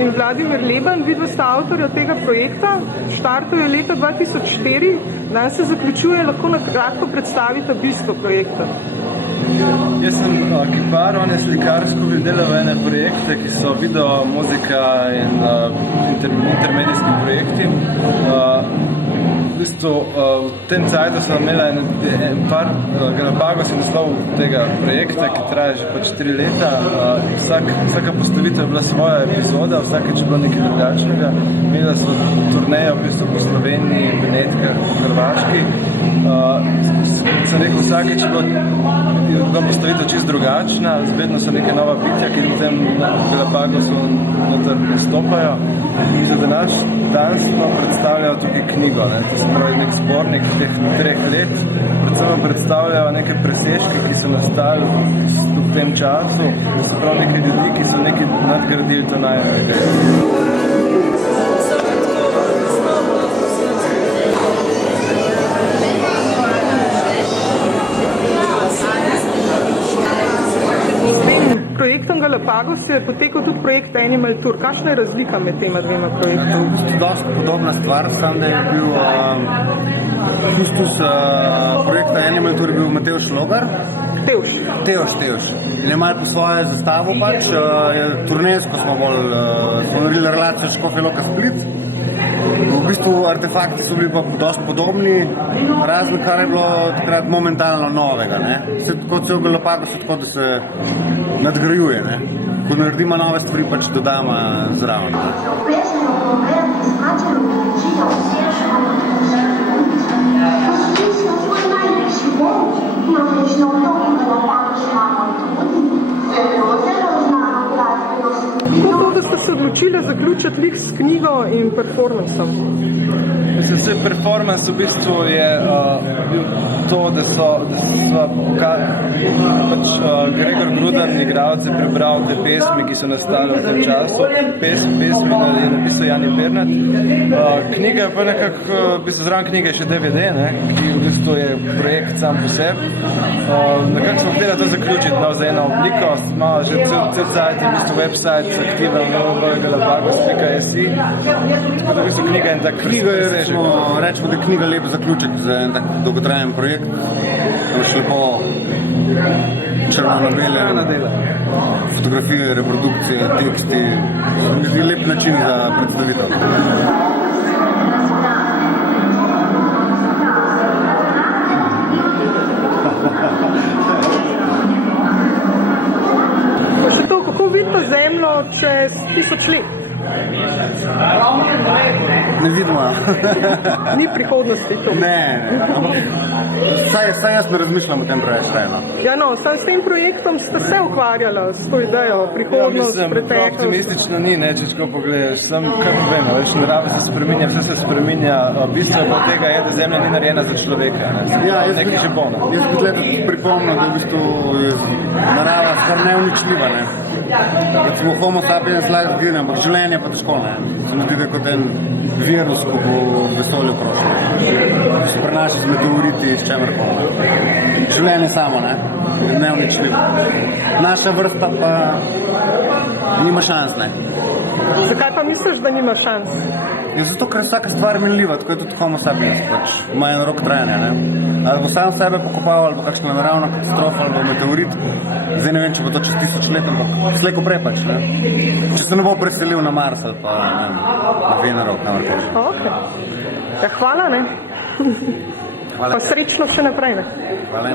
in Vladimir Leben, vidva sta avtorja tega projekta. Štartuje leta 2004, danes se zaključuje, lahko na kratko predstavite bistvo projekta. Jaz sem kipar, on je slikarsko delal ene projekte, ki so video, muzika in intermedijski projekti. V tem cajtu smo imeli en par Galapagos je naslov tega projekta, ki traja že 4 leta. Vsaka postavitev je bila svoja epizoda, vsakeč je bilo nekaj drugačnega. Imeli so turnejo po Sloveniji, Benetkah, po Hrvaški. Sem rekel, vsakeč je bila postavitev čisto drugačna, vedno so neke nova bitja, ki v tem Galapagosu noter nastopajo. In za dan smo predstavljali tukaj knjigo, to se pravi nek zbornik teh 3 let. Predvsem predstavljajo neke presežke, ki so nastali v tem času, se pravi nekaj ljudi, ki so nekaj nadgradili to najeno idejo. Projektom Galapagos je potekal tudi projekt Animal Tour. Kakšna je razlika med tema dvema projektoma? To je v bistvu dosti podobna stvar, sam da je bil kustos projekta Animal Tour je bil Matevž Logar. Tevž. In je malo po svoje zastavo pač, turnejsko smo naredili relacijo Škofja Loka Split. V bistvu artefakti so bili pa dosti podobni, razen kar je bilo takrat momentalno novega. Vse tako cel Galapagos, tako da se nadgrajuje. Ko naredimo nove stvari, pač dodamo zraven. Kako da ste se odločili zaključiti lik s knjigo in performansom? Vse performance v bistvu je bil to, da so Gregor Gruden, igralec, je prebral te pesmi, ki so nastale v tem času. Pesmi je napisal Jani Bernat. Knjiga je pa nekako, v bistvu zraven knjige je še DVD, ki v bistvu je projekt sam po sebi. Nekako smo hteli to zaključiti za eno obliko. Smo že cel cajt, v bistvu website aktiven www.galapagos.si. Tako da v bistvu knjiga je en tak rečemo, da je knjiga lep zaključek za en tak dolgotrajen projekt. Še lepo črno-na bele fotografije, reprodukcije, teksti. Mi zdi lep način za predstavitev. Pa še to, kako vidite Zemljo čez 1000 let? Ne vidimo. Ni prihodnosti to. Ne. Saj jaz ne razmišljam o tem preveč. Ja, sam s tem projektom ste se ukvarjali s to idejo, prihodnost, preteklost. Optimistično ni, če tako pogledaš. Sam kar povem, narava se spreminja, vse se spreminja. Bistvo tega je, da Zemlja ni narejena za človeka. Nekaj že bo. Jaz bi tukaj pripomnil, da v bistvu je narava skoraj neuničljiva. Recimo homo sapiens lahko zgine, ampak življenje pa težko. Se mi zdi, da je kot en virus, ko bo v vesolju prošlo. Se prenaša z meteoriti, s čemerkoli. Življenje samo, je neuničljivo. Naša vrsta pa nima šans, Zakaj pa misliš, da nima šans? Zato, ker je vsaka stvar minljiva, tako je tudi homo sapiens, ima en rok trajanja. Ali bo sam sebe pokopal, ali bo kakšna naravna katastrofa, ali bo meteorit. Zdaj ne vem, če bo to čez 1000 let, ampak slejko prej pač. Če se ne bo preselil na Mars ali pa na Venero, kamorkoli. Ja, hvala, Hvala. Pa srečno še naprej, Hvala.